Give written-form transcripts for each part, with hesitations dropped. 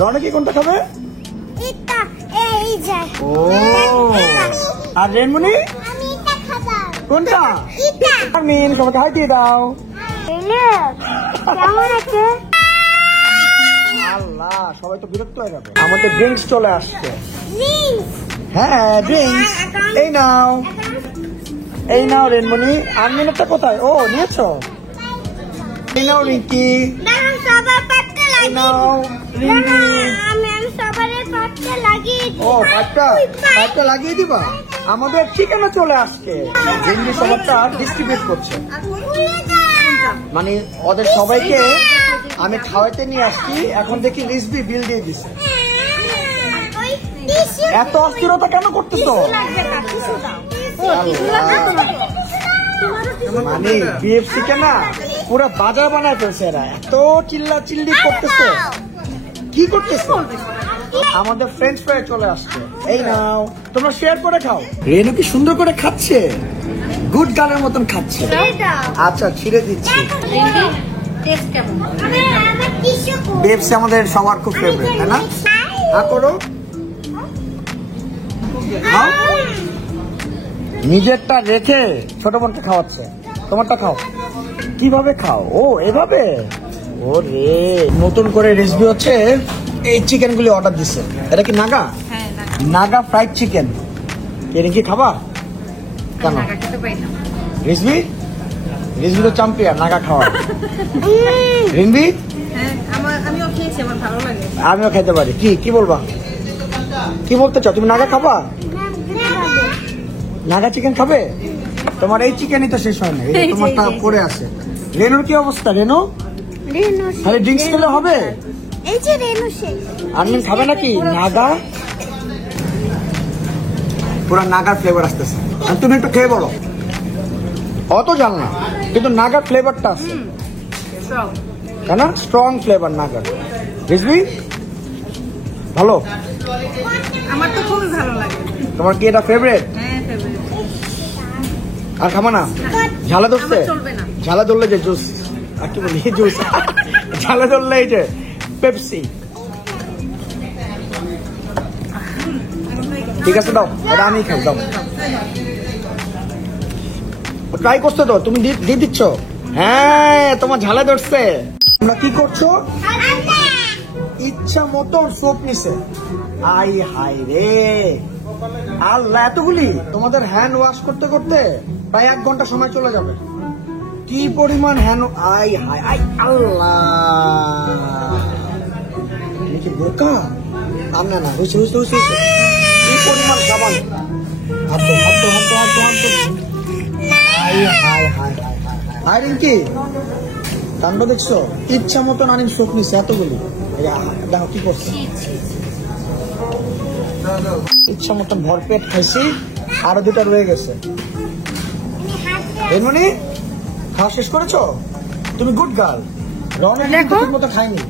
রনকি কোনটা খাবে? এটা এই যে। ও আর রেনমনি কোনটা? এটা আমিন সবাইকে হাই দিয়ে দাও। কেমন আছে? আল্লাহ সবাই তো বিরক্ত হয়ে যাবে। আমাদের ড্রিঙ্কস চলে আসছে। ড্রিঙ্কস। হ্যাঁ ড্রিঙ্কস এই নাও, এই নাও রেনমনি। আমিনটা কোথায়? ও নিয়েছো? এই নাও রিঙ্কি, দাঁড়ান সবার পাটটা এই লাগিয়ে নাও রিঙ্কি। আমি সবার পাটটা লাগিয়ে ও পাইপটা লাগিয়ে দিবা? আমাদের চিকেনও চলে আসছে। রিঙ্কি সবারটা ডিস্ট্রিবিউট করছে, মানে ওদের সবাইকে আমি খাওয়াইতে নিয়ে আসছি। এখন দেখি রিসবি বিল দিয়ে দিছে। এত অস্থিরতা কেন করতেছো? মানে বিএফসি কে না পুরো বাজার বানায় ফেলছে এরা। এত চিল্লা চিল্লি করতেছে, কি করতেছে? আমাদের ফ্রেঞ্চ ফ্রাই চলে আসছে। এই নাও, তোমরা শেয়ার করে খাও। রেনু কি সুন্দর করে খাচ্ছে, গুড গার্লের মতন খাচ্ছে। আচ্ছা ছিঁড়ে দিচ্ছি। বিএফসি আমাদের সবার খুব ফেভারিট, তাই না? হ্যাঁ করো, নিজেরটা রেখে ছোট বোনকে খাওয়াচ্ছে। তোমারটা খাও। কিভাবে খাও? ও এভাবে। ও রে, নতুন করে রেসিপি হচ্ছে এই চিকেন গুলি অর্ডার দিচ্ছে। এটা কি নাগা? Naga fried chicken. এর কি খাবা? কেন রেসিপি? রেসিপি তো চ্যাম্পিয়ন নাগা খাওয়া। রিম্বি আমিও খেতে পারি। কি বলবা? কি বলতে চাও? তুমি নাগা খাবা? নাগা চিকেন খাবে? তোমার এই চিকেনই তো শেষ হয় না, তোমারটা পড়ে আছে। রেনুর কি অবস্থা? রেনু খালি ড্রিঙ্কস খেলে হবে? এই যে রেনু শেষ। আনমিন খাবে নাকি? নাগা পুরা নাগার ফ্লেভার আসতেছে। আর তুমি একটু খেয়ে বলো। অত জান না কিন্তু নাগার ফ্লেভারটা আছে, তাই না? স্ট্রং ফ্লেভার নাগার। বুঝবি? ভালো, আমার তো খুবই ভালো লাগে। তোমার কি এটা ফেভারিট? হ্যাঁ ফেভারিট। আর খাবা না? ঝালা ধরছে? চলবে না। ঝালা ধরলে যে জুস, আর কি বলি জুস, ঝালা ধরলে এই যে পেপসি। ঠিক আছে দাও, এটা আমি খাই। দাও, ট্রাই করছো তো? তুমি দিয়ে দিচ্ছ? হ্যাঁ তোমার ঝালা ধরছে। তোমরা কি করছো? ইচ্ছা মতন সোপ নিছে। আই হাই রে আল্লাহ, এতগুলি! তোমাদের হ্যান্ড ওয়াশ করতে করতে প্রায় 1 ঘন্টা সময় চলে যাবে। কি পরিমাণ হ্যান্ড! আই হাই আই আল্লাহ, বোকা আমরা না। হয়েছে হয়েছে হয়েছে, কি পরিমাণ সাবান! হাঁটো হাঁটো হাঁটো হাঁটো হাঁটো। High high high high high Rinki, কাণ্ড দেখছো? ইচ্ছা মতন আনিম সোপ নিছে এতগুলি। দেখো কি করছে, ইচ্ছা মতন ভরপেট খাইছি। আরো 2টা রয়ে গেছে। রেনমনি খাওয়া শেষ করেছো? তুমি গুড গার্ল। রনকি ঠিক মতো খাইনি।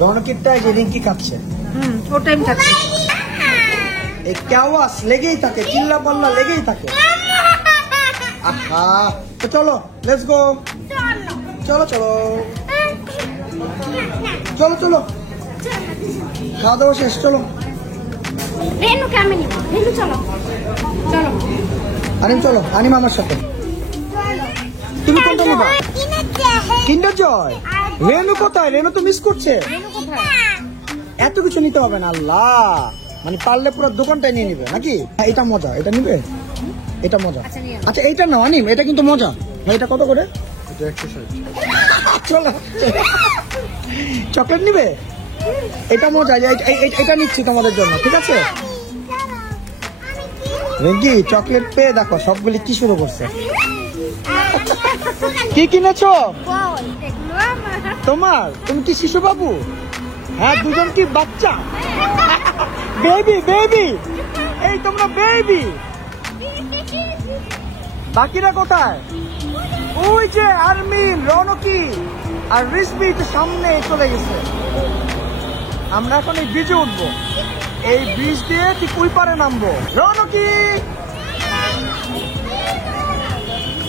রনকিরটা যে রিঙ্কি খাচ্ছে। ও টাইম খাচ্ছে। এই কেওয়াস লেগেই থাকে, চিল্লা পাল্লা লেগেই থাকে। আহা, তো চলো লেটস গো। চলো চলো চলো চলো, খাওয়া দাওয়া শেষ। চলো রেনুকে আমি নিব। রেনু চলো চলো। আনিম চলো, আনিম আমার সাথে। তুমি কোনটা নিবা? কিন্ডার জয়। রেনু কোথায়? রেনু তো মিস করছে। এত কিছু নিতে হবে না। আল্লাহ, মানে পারলে পুরো দোকানটাই নিয়ে নিবে নাকি? এটা মজা, এটা নিবে, এটা মজা। আচ্ছা এইটা নাও আনিম, এটা কিন্তু মজা। এটা কত করে? চলো চকলেট নিবে, এটা মজা। এটা নিচ্ছি তোমাদের জন্য, ঠিক আছে? রিঙ্কি চকলেট পেয়ে দেখো সবগুলি কি শুরু করছে। কি কিনেছো তোমার? তুমি কি শিশু বাবু? হ্যাঁ, দুজন কি বাচ্চা? বেবি বেবি, এই তোমরা বেবি। বাকিরা কোথায়? ওই যে আরমিন, রনকি আর রিসবি তো সামনে চলে গেছে। আমরা এখন এই ব্রিজে উঠবো। এই ব্রিজ দিয়ে ঠিক ওই পারে নামবো। রনকি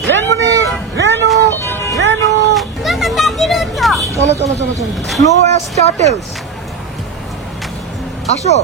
রেনমণি, রেনু, রেনু। মামা তাড়াতাড়ি উঠো। চলো চলো চলো চলো। Slow as turtles. আসো।